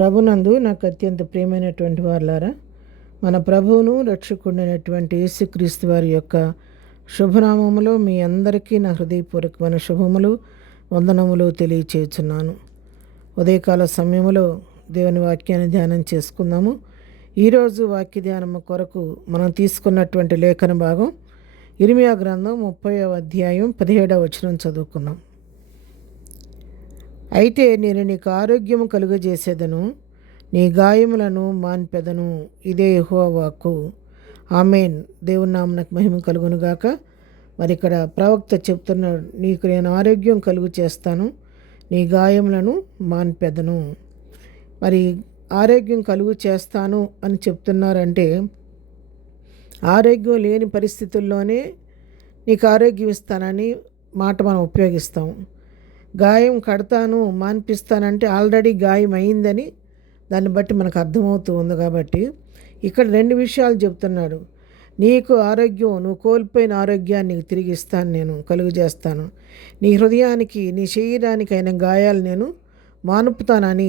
ప్రభునందు నాకు అత్యంత ప్రియమైనటువంటి వారులారా, మన ప్రభువును రక్షకుడైనటువంటి యేసుక్రీస్తు వారి యొక్క శుభనామములో మీ అందరికీ నా హృదయపూర్వకమైన శుభములు వందనములు తెలియచేస్తున్నాను. ఉదయకాల సమయంలో దేవుని వాక్యాన్ని ధ్యానం చేసుకుందాము. ఈరోజు వాక్య ధ్యానము కొరకు మనం తీసుకున్నటువంటి లేఖన భాగం ఇర్మియా గ్రంథం 30వ అధ్యాయం 17వ వచనం చదువుకున్నాం. అయితే నేను నీకు ఆరోగ్యము కలుగజేసేదను, నీ గాయములను మాన్పెదను, ఇదే యెహోవా వాక్కు. ఆమేన్. దేవుని నామమునకు మహిమ కలుగునుగాక. మరి ఇక్కడ ప్రవక్త చెప్తున్నాడు, నీకు నేను ఆరోగ్యం కలుగు చేస్తాను, నీ గాయములను మాన్పెదను. మరి ఆరోగ్యం కలుగు చేస్తాను అని చెప్తున్నారంటే, ఆరోగ్యం లేని పరిస్థితుల్లోనే నీకు ఆరోగ్యం ఇస్తానని మాట మనం ఉపయోగిస్తాం. గాయం కడతాను మాన్పిస్తానంటే ఆల్రెడీ గాయం అయిందని దాన్ని బట్టి మనకు అర్థమవుతూ ఉంది. కాబట్టి ఇక్కడ రెండు విషయాలు చెప్తున్నాడు. నీకు ఆరోగ్యం, నువ్వు కోల్పోయిన ఆరోగ్యాన్ని నీకు తిరిగి ఇస్తాను, నేను కలుగు చేస్తాను. నీ హృదయానికి, నీ శరీరానికి అయిన గాయాలు నేను మానుపుతానని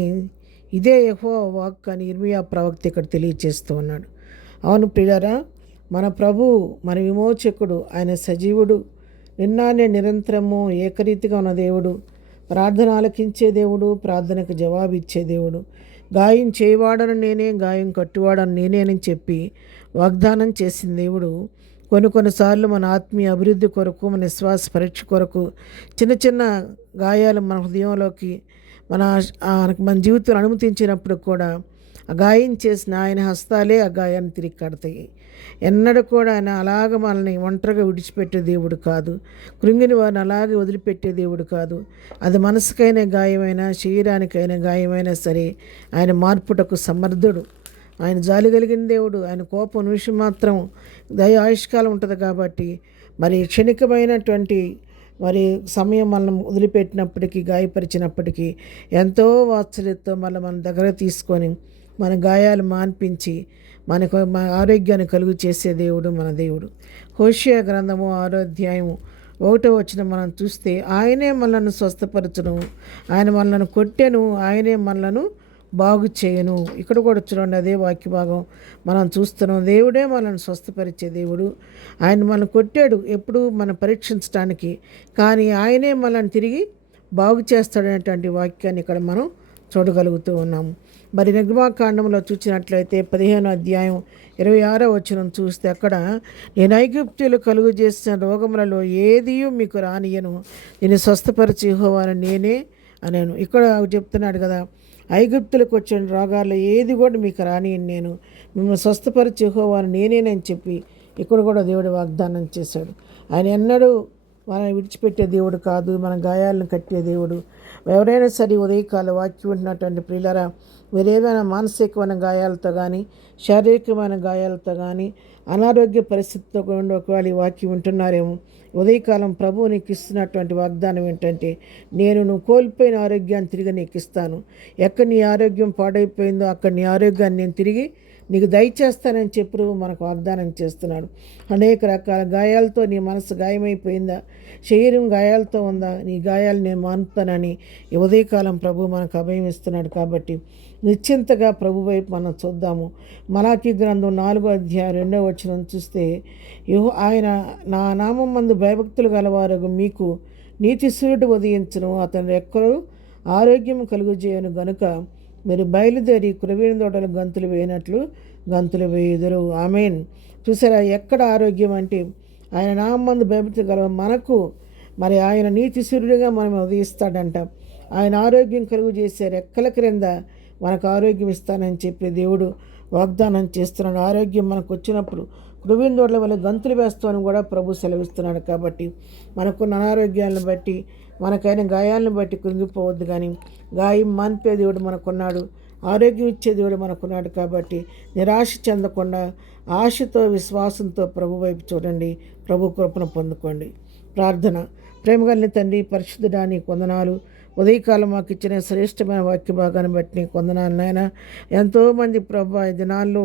ఇదే యెహోవా వాక్ అని ఇర్మియా ప్రవక్త ఇక్కడ తెలియచేస్తూ ఉన్నాడు. అవును ప్రియులారా, మన ప్రభువు, మన విమోచకుడు, ఆయన సజీవుడు, నిన్నానే నిరంతరము ఏకరీతిగా ఉన్న దేవుడు, ప్రార్థన ఆలకించే దేవుడు, ప్రార్థనకు జవాబిచ్చే దేవుడు. గాయం చేయవాడను నేనే, గాయం కట్టువాడను నేనే అని చెప్పి వాగ్దానం చేసిన దేవుడు కొన్నిసార్లు మన ఆత్మీయ అభివృద్ధి కొరకు, మన విశ్వాస పరీక్ష కొరకు చిన్న చిన్న గాయాలు మన హృదయంలోకి మన జీవితంలో అనుమతించినప్పుడు కూడా ఆ గాయం చేసిన ఆయన హస్తాలే ఆ గాయాన్ని తిరిగి కడతాయి. ఎన్నడూ కూడా ఆయన అలాగ మనల్ని ఒంటరిగా విడిచిపెట్టే దేవుడు కాదు. కృంగిని వారిని అలాగే వదిలిపెట్టే దేవుడు కాదు. అది మనసుకైనా గాయమైనా, శరీరానికైనా గాయమైనా సరే ఆయన మార్పుటకు సమర్థుడు. ఆయన జాలి కలిగిన దేవుడు. ఆయన కోపం నిమిషం మాత్రం దయ ఆయుష్కాలం ఉంటుంది. కాబట్టి మరి క్షణికమైనటువంటి సమయం మనం వదిలిపెట్టినప్పటికీ, గాయపరిచినప్పటికీ ఎంతో వాత్సల్యంతో మన దగ్గర తీసుకొని మన గాయాలు మాన్పించి మనకు ఆరోగ్యాన్ని కలుగు చేసే దేవుడు మన దేవుడు. హోషేయ గ్రంథము 6వ అధ్యాయము 1వ వచనం మనం చూస్తే, ఆయనే మనలను స్వస్థపరచును, ఆయన మనలను కొట్టెను, ఆయనే మనలను బాగు చేయను. ఇక్కడ కూడా చూడండి, అదే వాక్య భాగం మనం చూస్తున్నాం. దేవుడే మనల్ని స్వస్థపరిచే దేవుడు. ఆయన మనల్ని కొట్టాడు ఎప్పుడు మనం పరీక్షించడానికి, కానీ ఆయనే మనల్ని తిరిగి బాగు చేస్తాడనేటువంటి వాక్యాన్ని ఇక్కడ మనం చూడగలుగుతూ ఉన్నాము. మరి నిర్గమాకాండంలో చూసినట్లయితే 15వ అధ్యాయం 26వ వచనం చూస్తే, అక్కడ నేను ఐగుప్తీయులు కలుగు చేసిన రోగములలో ఏదియూ మీకు రానియను, నేను స్వస్థపరిచి యెహోవాను నేనే అనేను. ఇక్కడ చెప్తున్నాడు కదా, ఐగుప్తులకు వచ్చిన రోగాల్లో ఏది కూడా మీకు రానియను, నేను మిమ్మల్ని స్వస్థపరిచి యెహోవాను నేనేనని చెప్పి ఇక్కడ కూడా దేవుడు వాగ్దానం చేశాడు. ఆయన ఎన్నడూ మనల్ని విడిచిపెట్టే దేవుడు కాదు, మన గాయాలను కట్టే దేవుడు. ఎవరైనా సరే ఉదయకాల వాక్యం ఉంటున్నటువంటి ప్రియులారా, మీరేమైనా మానసికమైన గాయాలతో కానీ, శారీరకమైన గాయాలతో కానీ, అనారోగ్య పరిస్థితితో కూడా ఒకవేళ ఈ వాక్యం ఉంటున్నారేమో, ఉదయకాలం ప్రభువు నీకు ఇస్తున్నటువంటి వాగ్దానం ఏంటంటే, నువ్వు కోల్పోయిన ఆరోగ్యాన్ని తిరిగి నీకు ఇస్తాను. ఎక్కడ నీ ఆరోగ్యం పాడైపోయిందో అక్కడ నీ ఆరోగ్యాన్ని నేను తిరిగి నీకు దయచేస్తానని చెప్పి మనకు వాగ్దానం చేస్తున్నాడు. అనేక రకాల గాయాలతో నీ మనసు గాయమైపోయిందా, శరీరం గాయాలతో ఉందా, నీ గాయాలు నేను మానుతానని ఈ ఉదయకాలం ప్రభు మనకు అభయం ఇస్తున్నాడు. కాబట్టి నిశ్చింతగా ప్రభు వైపు మనం చూద్దాము. మలాకీ గ్రంథం 4వ అధ్యాయం 2వ వచనం చూస్తే, ఆయన నా నామం మందు భయభక్తులు గలవారు మీకు నీతి సూర్యుడు ఉదయించును, అతను ఎక్కడో ఆరోగ్యం కలుగజేయను గనుక మీరు బయలుదేరి కురవీని తోటలు గంతులు వేయనట్లు గంతులు వేయుదురు. ఆమేన్. చూసారా, ఎక్కడ ఆరోగ్యం అంటే ఆయన నామందు భయభక్తులు గల మనకు మరి ఆయన నీతి సూర్యుడిగా మనం ఉదయిస్తాడంట. ఆయన ఆరోగ్యం కలుగు చేసే రెక్కల క్రింద మనకు ఆరోగ్యం ఇస్తానని చెప్పి దేవుడు వాగ్దానం చేస్తున్నాడు. ఆరోగ్యం మనకు వచ్చినప్పుడు కృవీని తోటల వల్ల గంతులు వేస్తామని కూడా ప్రభు సెలవిస్తున్నాడు. కాబట్టి మనకున్న అనారోగ్యాలను బట్టి, మనకైన గాయాలను బట్టి కృంగిపోవద్దు, కానీ గాయం మాన్పే దేవుడు మనకున్నాడు, ఆరోగ్యం ఇచ్చే దేవుడు మనకున్నాడు. కాబట్టి నిరాశ చెందకుండా ఆశతో, విశ్వాసంతో ప్రభు వైపు చూడండి, ప్రభు కృపను పొందుకోండి. ప్రార్థన. ప్రేమగలిగిన తండ్రి, పరిశుద్ధుడా, నీకు వందనాలు. ఉదయకాలం మాకు ఇచ్చిన శ్రేష్టమైన వాక్య భాగాన్ని బట్టి నీకు వందనాలు నాయన. ఎంతోమంది ప్రభా ఈ దినాల్లో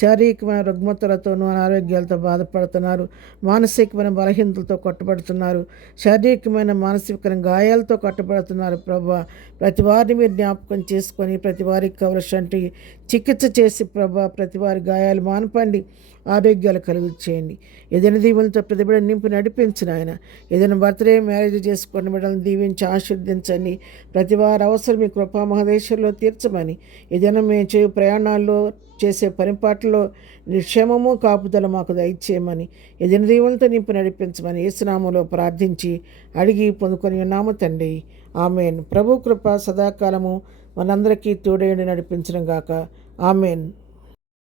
శారీరకమైన రుగ్మతలతోనూ అనారోగ్యాలతో బాధపడుతున్నారు, మానసికమైన బలహీనతలతో కొట్టబడుతున్నారు, శారీరకమైన మానసికమైన గాయాలతో కొట్టబడుతున్నారు ప్రభా. ప్రతి వారిని మీరు జ్ఞాపకం చేసుకొని ప్రతి వారికి కవలసంటి చికిత్స చేసి ప్రభా ప్రతి వారి గాయాలు మాన్పండి, ఆరోగ్యాలు కలుగు చేయండి. ఏదైనా దీవులతో ప్రతి బిడ్డను నింపి నడిపించిన ఆయన. ఏదైనా బర్త్డే మ్యారేజ్ చేసుకున్న బిడ్డలను దీవించి ఆశీర్వదించండి. ప్రతి వారి అవసరం మీ కృపా మహదేశంలో తీర్చమని, ఏదైనా మేము చేయు ప్రయాణాల్లో చేసే పనిపాట్లలో నిక్షేమము కాపుదల మాకు దయచేయమని, ఏదైనా దీవులతో నింపి నడిపించమని యేసునామములో ప్రార్థించి అడిగి పొందుకొని ఉన్నాము తండ్రి. ఆమెన్. ప్రభు కృప సదాకాలము మనందరికీ తోడేయండి నడిపించడం గాక. ఆమెన్.